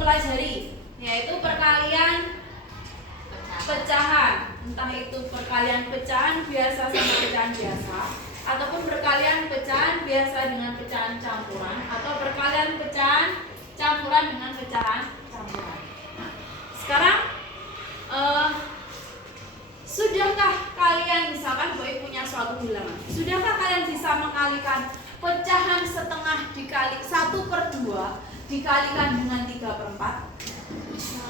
mempelajari, yaitu perkalian pecahan. Entah itu perkalian pecahan biasa sama pecahan biasa, ataupun perkalian pecahan biasa dengan pecahan campuran, atau perkalian pecahan campuran dengan pecahan campuran. Nah, sekarang sudahkah kalian, misalkan Bu I punya suatu bilangan, sudahkah kalian bisa mengalikan pecahan setengah dikali 1/2 dikalikan dengan 3/4? Bisa?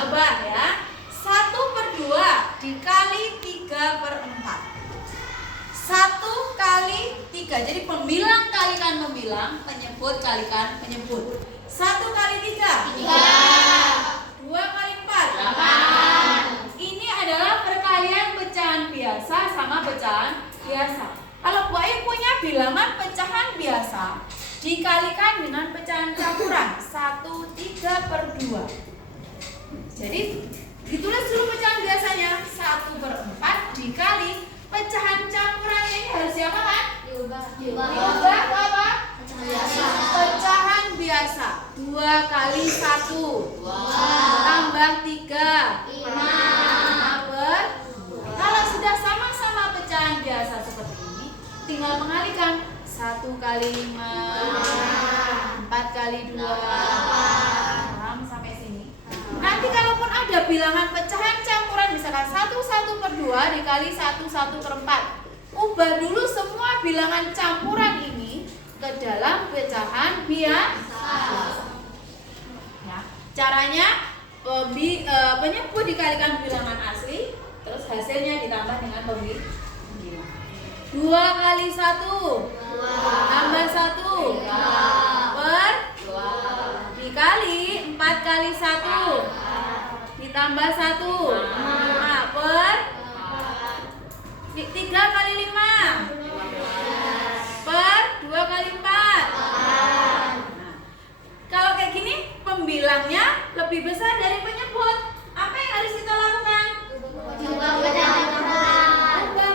Coba ya. 1/2 dikali 3/4. 1 kali 3. Jadi pembilang kalikan pembilang, penyebut kalikan penyebut. 1 kali 3. 2 kali 4. 8. Ini adalah perkalian pecahan biasa sama pecahan biasa. Kalau Bu Ayu punya bilangan pecahan biasa dikalikan dengan pecahan campuran 1/3/2. Jadi ditulis dulu pecahan biasanya 1/4 dikali pecahan campurannya, ini harus diapakan? Diubah ke apa? Pecahan biasa. 2 kali 1 tambah 3 5. Kalau sudah sama-sama pecahan biasa seperti ini, tinggal mengalihkan 1 kali 5, 4 kali 2 sampai sini. Nanti kalaupun ada bilangan pecahan campuran, misalkan 1/2 dikali 1/4, ubah dulu semua bilangan campuran ini ke dalam pecahan biasa. Ya, caranya penyebut dikalikan bilangan asli, terus hasilnya ditambah dengan pembilang. 2 kali 1 tambah 1 per 2 dikali 4 kali 1 ditambah 1 per 3 kali 5 per 2 kali 4. Nah, kalau kayak gini pembilangnya lebih besar dari penyebut. Apa yang harus kita lakukan? Ubah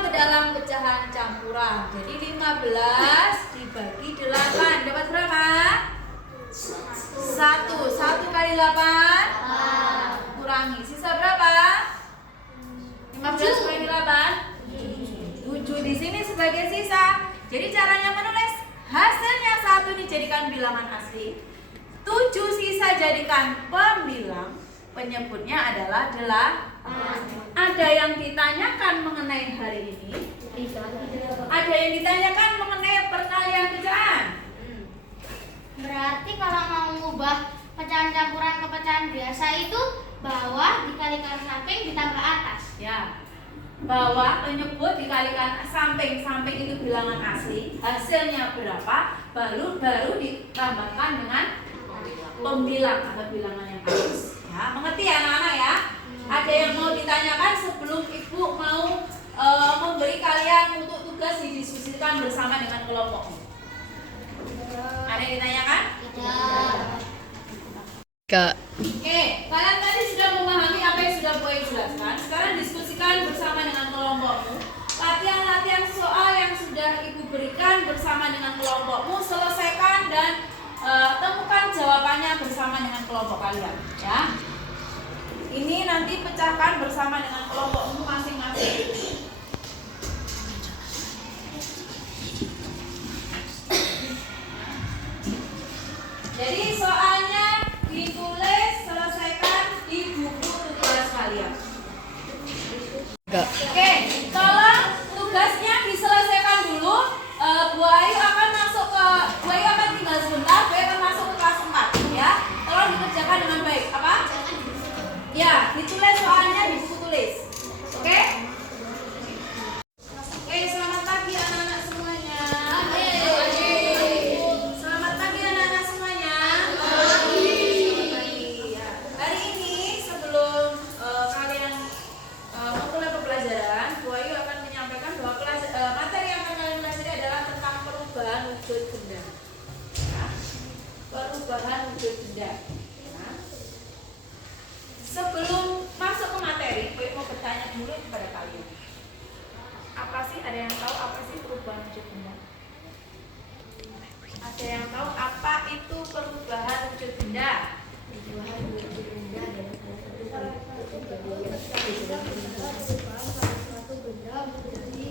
ke dalam pecahan campuran. Jadi 15 dibagi 8 dapat berapa? 1 kali 8 kurangi, sisa berapa? 15 kurangi 8 7 di sini sebagai sisa. Jadi caranya menulis hasilnya 1 dijadikan bilangan asli, 7 sisa jadikan pembilang, penyebutnya adalah 8. Ada yang ditanyakan mengenai hari ini? Ada yang ditanyakan mengenai perkalian pecahan? Berarti kalau mau mengubah pecahan campuran ke pecahan biasa itu bawah dikalikan samping ditambah atas. Ya. Bawah penyebut dikalikan samping itu bilangan asli, hasilnya berapa, baru ditambahkan dengan pembilang atau bilangan yang halus. Ya, mengerti ya anak-anak ya? Ada yang mau ditanyakan sebelum Ibu mau memberi kalian untuk tugas didiskusikan bersama dengan kelompokmu? Ada yang ditanyakan? Kak. Oke, kalian tadi sudah memahami apa yang sudah Bu Ayu jelaskan. Sekarang diskusikan bersama dengan kelompokmu. Latihan-latihan soal yang sudah Ibu berikan bersama dengan kelompokmu, selesaikan dan temukan jawabannya bersama dengan kelompok kalian. Ya, ini nanti pecahkan bersama dengan kelompokmu masing-masing. Jadi soalnya ditulis, selesaikan di buku tugas kalian. Oke, tolong tugasnya diselesaikan dulu. Bu Ayu akan tinggal sebentar. Bu Ayu akan masuk ke kelas 4 ya. Tolong dikerjakan dengan baik. Apa? Ya, ditulis soalnya di buku tulis. Oke? Oke, selamat pagi anak-anak semuanya. Selamat pagi anak-anak semuanya. Ya. Hari ini sebelum kalian memulai pembelajaran, Bu Ayu akan menyampaikan bahwa materi yang akan kalian pelajari adalah tentang perubahan wujud benda. Ya. Perubahan wujud benda. Ya. Sebelum masuk ke materi, Bu Ayu mau bertanya dulu kepada kalian. Apa sih, ada yang tahu apa sih perubahan wujud benda? Ada yang tahu apa itu perubahan wujud benda? Perubahan wujud benda adalah salah satu kejadian suatu benda menjadi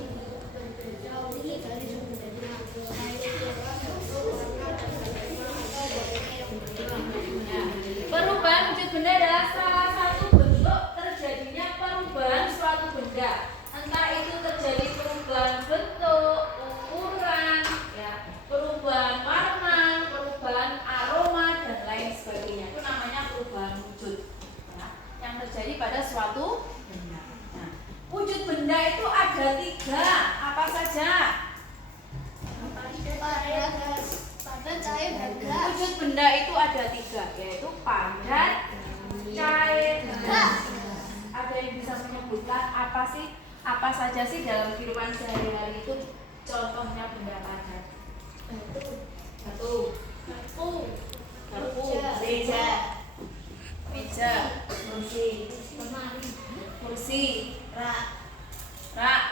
berbeda unik dari sebelumnya. Perubahan wujud benda adalah salah satu bentuk terjadinya perubahan suatu benda. Entah itu terjadi perubahan bentuk, ukuran, ya, perubahan warna, perubahan aroma dan lain sebagainya. Itu namanya perubahan wujud, ya, yang terjadi pada suatu benda. Nah, wujud benda itu ada 3. Apa saja? Padat, cair, dan gas. Wujud benda itu ada 3, yaitu padat, cair, dan gas. Ada yang bisa menyebutkan apa saja sih dalam kehidupan sehari-hari itu contohnya benda padat? Batu, garpu, meja, kursi, rak,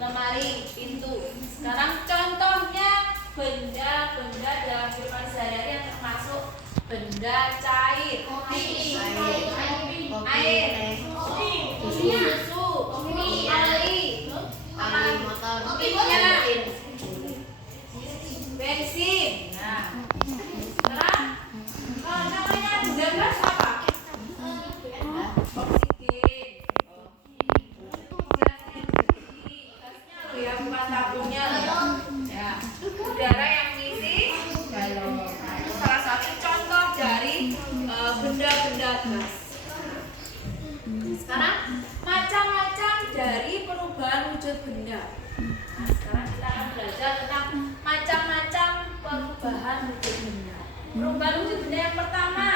lemari, pintu. Sekarang contohnya benda-benda dalam kehidupan sehari-hari yang termasuk benda cair, air, susu, minyak, bensin. Nah, sekarang namanya benda gas apa? Oksigen. Gasnya loh ya, bukan tabungnya loh. Ya, udara yang ngisi galon. Nah, itu salah satu contoh dari benda-benda gas. Sekarang macam-macam dari perubahan wujud benda. Nah, sekarang kita akan belajar tentang macam-macam perubahan wujud benda. Perubahan wujud benda yang pertama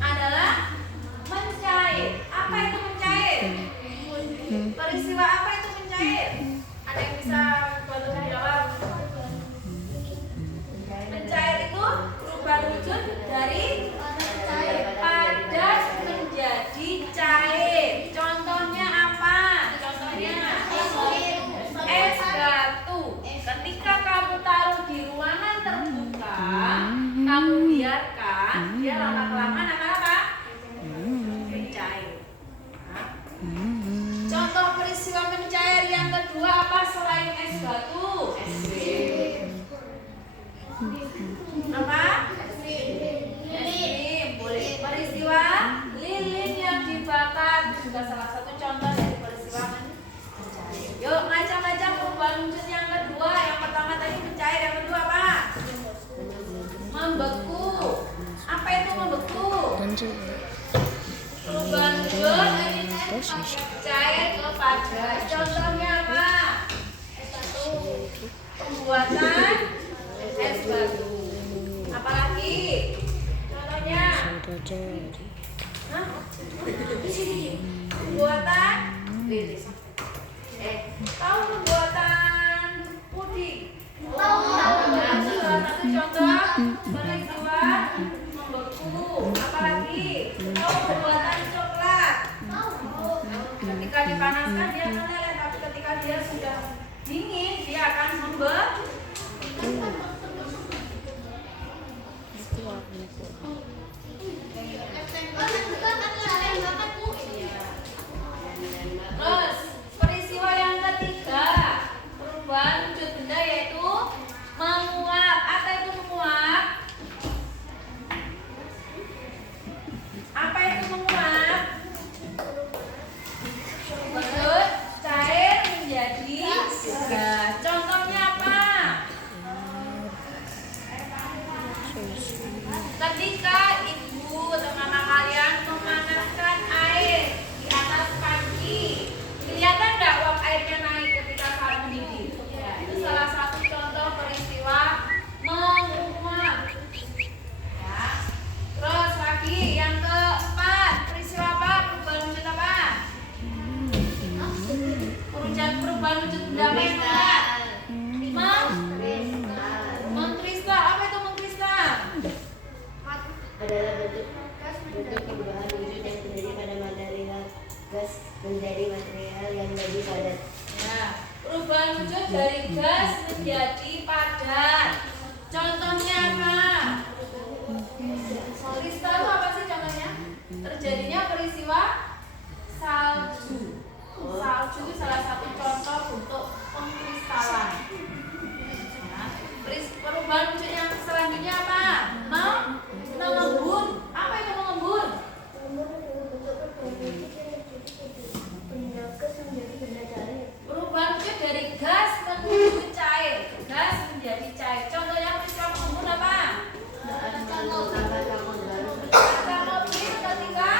adalah mencair. Apa itu mencair? Peristiwa apa itu mencair? Ada yang bisa bantu menjawab? Mencair itu perubahan wujud dari padat menjadi cair. Contohnya apa? Contohnya es batu. Ketika kamu taruh di ruangan terbuka, kamu biarkan dia lama-kelamaan akan apa? Mencair. Nah, contoh peristiwa mencair yang kedua apa selain es batu? Es krim. Apa? Lilin. Boleh. Peristiwa lilin yang dibakar juga salah satu contoh dari peristiwa mencair. Yuk, macam-macam perubahan wujud yang kedua. Yang pertama tadi mencair, yang kedua apa? Membeku. Apa itu membeku? Perubahan wujud cair ke padat. Contohnya apa? Pembuatan es batu. Apalagi? Contohnya? Hah? Pembuatan tahu pembuatan puding? Tahu. Nah, salah satu contoh peristiwa membeku. Apalagi? Tahu pembuatan coklat? Tahu. Ketika dipanaskan dia akan meleleh, tapi ketika dia sudah dingin dia akan membeku. Terus peristiwa yang ketiga perubahan wujud benda yaitu menguap. Apa itu menguap? Apa itu menguap? Wujud cair menjadi gas. Contohnya apa? Ketika ibu atau mama kalian memanaskan air di atas panci, kelihatan nggak uap airnya naik ketika saat mendidih? Ya, itu salah satu contoh peristiwa menguap. Ya. Terus lagi yang keempat, peristiwa apa? Perubahan wujud apa? Perubahan wujud benda apa yang keempat? Mengkristal. Apa itu mengkristal? Adalah bentuk perubahan wujud yang terjadi pada material gas menjadi material yang lebih padat. Nah, perubahan wujud dari gas menjadi padat. Contohnya apa? Kristal itu apa sih contohnya? Terjadinya peristiwa salju. Salju itu salah satu contoh bentuk pengkristalan. Ya. Perubahan wujud yang selanjutnya apa? Mengembun. Apa itu mengembun? Perubahan wujud dari gas menuju cair. Gas menjadi cair. Contohnya peristiwa mengembun apa? Kaca mobil ketika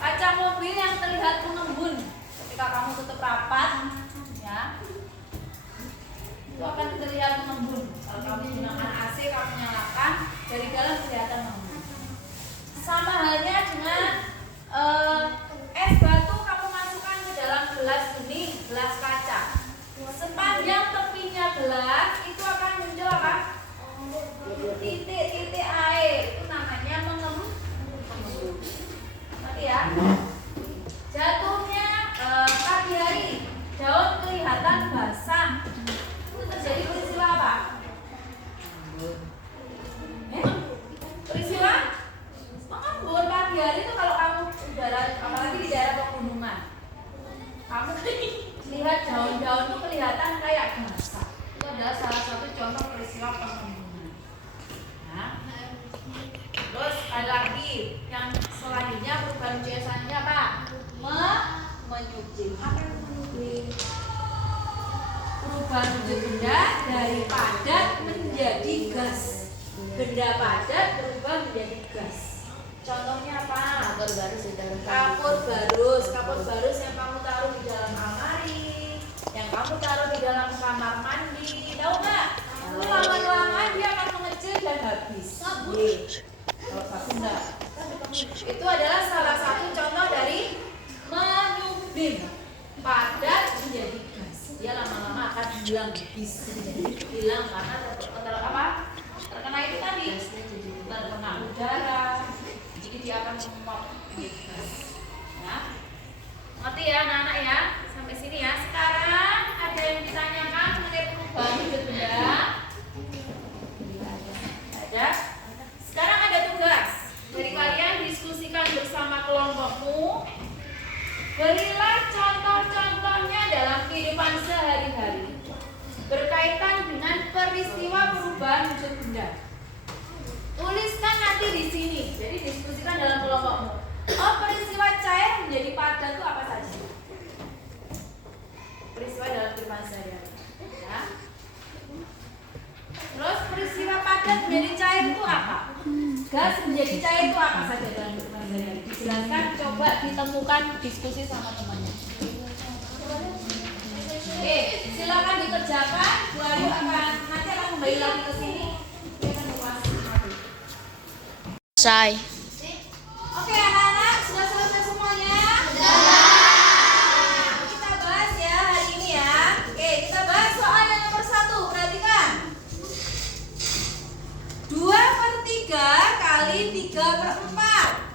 kaca mobil yang terlihat mengembun ketika kamu tutup rapat, ya, itu akan terlihat mengembun. Kalau kamu gunakan AC, kamu nyalakan, dari dalam kelihatan mengembun. Sama halnya dengan es batu kamu masukkan ke dalam gelas bening, gelas kaca. Sepanjang tepinya gelas itu akan muncul apa? Titik-titik air. Itu namanya mengembun. Nanti ya. Jatuhnya pagi hari, daun kelihatan basah. Itu terjadi peristiwa apa? Peristiwa mengembun. Pagi hari itu kalau kamu udara, apalagi di daerah pegunungan, kamu lihat daun-daun itu kelihatan kayak basah. Itu adalah salah satu contoh peristiwa pengembunan. Nah, terus ada lagi yang selanjutnya, perubahan wujud selanjutnya apa? Menyublim. Apa itu menyublim? Perubahan wujud benda dari padat menjadi gas. Benda padat berubah menjadi gas. Contohnya apa? Kapur barus di dalam Kapur barus. Kapur barus yang kamu taruh di dalam lemari, yang kamu taruh di dalam kamar mandi. Tahu nggak? Lama-lama dia akan mengecil dan habis. Kalau sabun enggak. Itu adalah salah satu contoh dari menyublim. Padat menjadi gas. Dia lama-lama akan hilang habis. Hilang karena terkena itu tadi. Terkena udara. Jadi dia akan menguap menjadi gas. Ya. Ngerti ya anak-anak ya? Sampai sini ya. Sekarang ada yang ditanyakan mengenai perubahan wujud benda? Ada. Sekarang ada tugas dari kalian, diskusikan bersama kelompokmu. Berilah contoh-contohnya dalam kehidupan sehari-hari berkaitan dengan peristiwa perubahan wujud benda. Tuliskan nanti di sini. Jadi diskusikan dalam kelompokmu. Oh, peristiwa cair menjadi padat itu apa saja? Peristiwa dalam kehidupan sehari-hari. Ya. Terus peristiwa padat menjadi cair itu apa? Gas menjadi cair itu apa saja dalam kehidupan sehari-hari? Dijelaskan, coba ditemukan, diskusi sama temannya. Oke, silakan dikerjakan. Bu Ayu nanti akan kembali lagi ke sini. Dia akan mengulas. Selesai. Oke anak-anak, sudah selesai semuanya? Sudah. Kita bahas ya hari ini ya. Oke, kita bahas soal yang nomor 1. Perhatikan. 2/3 kali 3/4.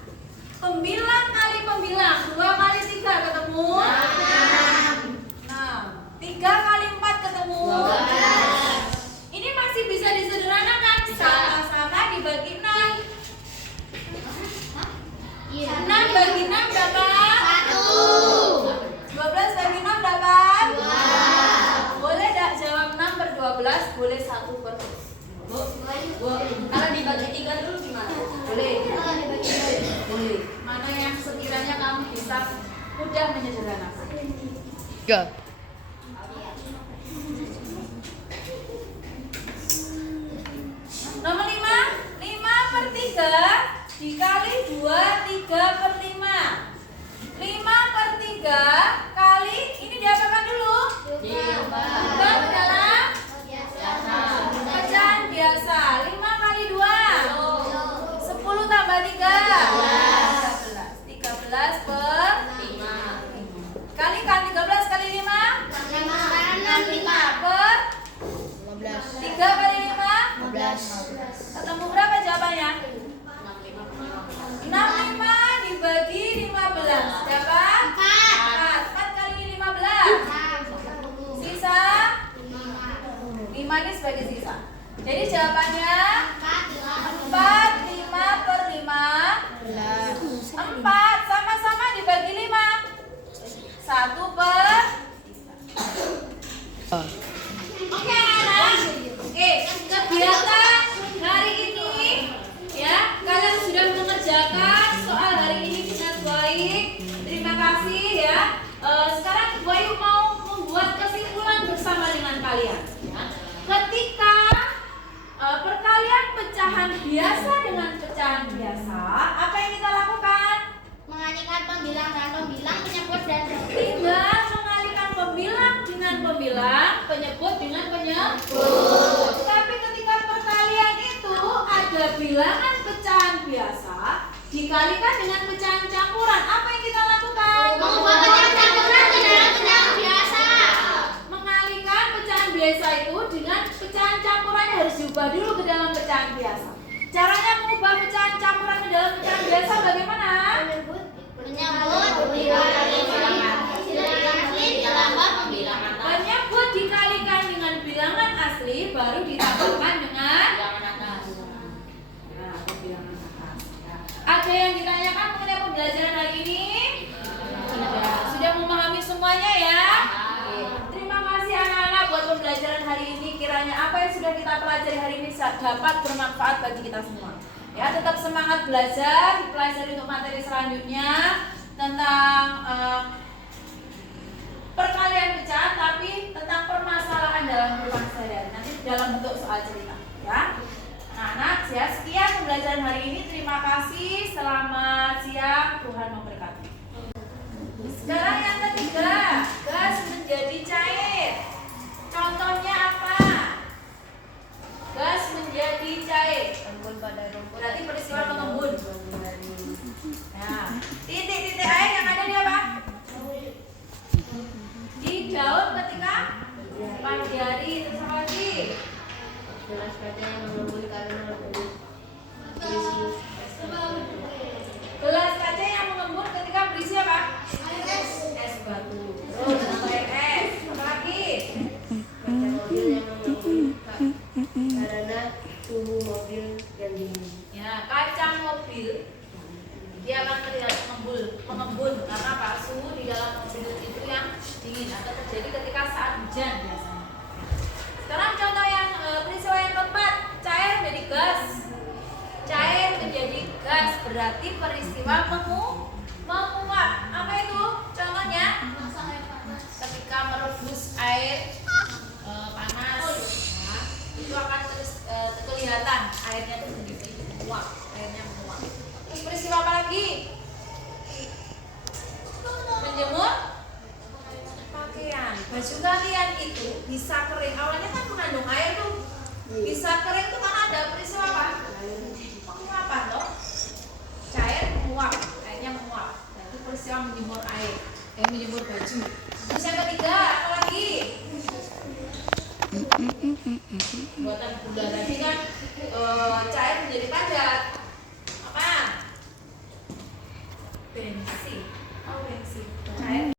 Pembilang kali pembilang. 2 kali 3 ketemu? 6. 3 kali 4 ketemu? 12. Ini masih bisa disederhanakan. Sama-sama dibagi 6. 6 bagi 6 berapa? 1. 12 bagi 6 berapa? 2. Boleh tak jawab 6/12? Boleh 1/2. Kalau dibagi 3 dulu gimana? Boleh. Boleh. Mana yang sekiranya kamu bisa mudah menyederhanakan? 3. Nomor 5. 5/3 dikali 2, 3/5. 5/3 kali, ini diapakan dulu? Bukan dalam pecahan biasa. 5 kali 2 10 tambah 3 13/5. Kalikan 13 kali 5 65 per 3 kali 5 15. ketemu berapa jawabannya? 65 jawabannya 4, 5 per 5 4, sama-sama dibagi 5 1 per Oke anak, oke kegiatan hari ini ya kalian sudah mengerjakan soal hari ini dengan baik. Terima kasih ya. Sekarang Ibu Ayu mau membuat kesimpulan bersama dengan kalian. Ya. Ketika perkalian pecahan biasa dengan pecahan biasa, apa yang kita lakukan? Mengalihkan pembilang dan pembilang, penyebut dan Tinggal mengalihkan pembilang dengan pembilang, penyebut dengan penyebut. Tapi ketika perkalian itu ada bilangan pecahan biasa dikalikan dengan pecahan campuran, apa yang kita lakukan? mengubah pecahan campuran ke dalam pecahan biasa. Mengalihkan pecahan biasa itu dengan pecahan campurannya harus diubah dulu ke dalam pecahan biasa. Caranya mengubah pecahan campuran ke dalam pecahan biasa bagaimana? Menyebut dikali bilangan asli ditambah pembilangan Penyebut dikalikan dengan bilangan asli baru ditambahkan dengan pembilangan atas. Ada yang ditanyakan mengenai pembelajaran hari ini? Sudah memahami semuanya ya? Terima kasih anak-anak buat pembelajaran hari ini. Kiranya apa yang sudah kita pelajari hari ini dapat bermanfaat bagi kita semua. Ya, tetap semangat belajar, dipelajari untuk materi selanjutnya tentang perkalian pecahan, tapi tentang permasalahan dalam kehidupan sehari-hari. Nanti dalam bentuk soal cerita, ya. Anak-anak, ya, sekian pembelajaran hari ini. Terima kasih. Selamat siang. Tuhan memberkati. Sekarang yang ketiga, gas menjadi cair. Contohnya apa? Gas menjadi cair. Berarti peristiwa mengembun. Nah, titik-titik air yang ada di apa? Di daun ketika pagi hari. Terus apa lagi? Gelas kaca yang mengembun karena berisi Gelas kaca yang mengembun ketika berisi apa? Es batu. Terus apa air es? Apa lagi? kaca mobil yang mengembun karena suhu mobil yang dingin. Ya, kaca mobil dia akan terlihat mengembun karena apa? Suhu di dalam mobil itu yang dingin atau terjadi ketika saat hujan biasanya. Sekarang contoh yang peristiwa yang keempat, cair menjadi gas. Cair menjadi gas berarti peristiwa menguap. Apa itu? Contohnya ketika merebus air panas, ya, itu akan terus kelihatan airnya itu menjadi menguap, airnya menguap. Terus peristiwa apa lagi? Menjemur pakaian. Baju kalian itu bisa kering. Awalnya kan mengandung air tuh. Bisa kering tuh karena ada peristiwa apa? Penguapan loh. Cair menguap, airnya menguap. Nah, itu peristiwa menjemur air, menjemur baju. Terus yang ketiga apa lagi? Buatan gula tadi kan cair menjadi padat. Apa? Bensin. Oh, bensin. Cair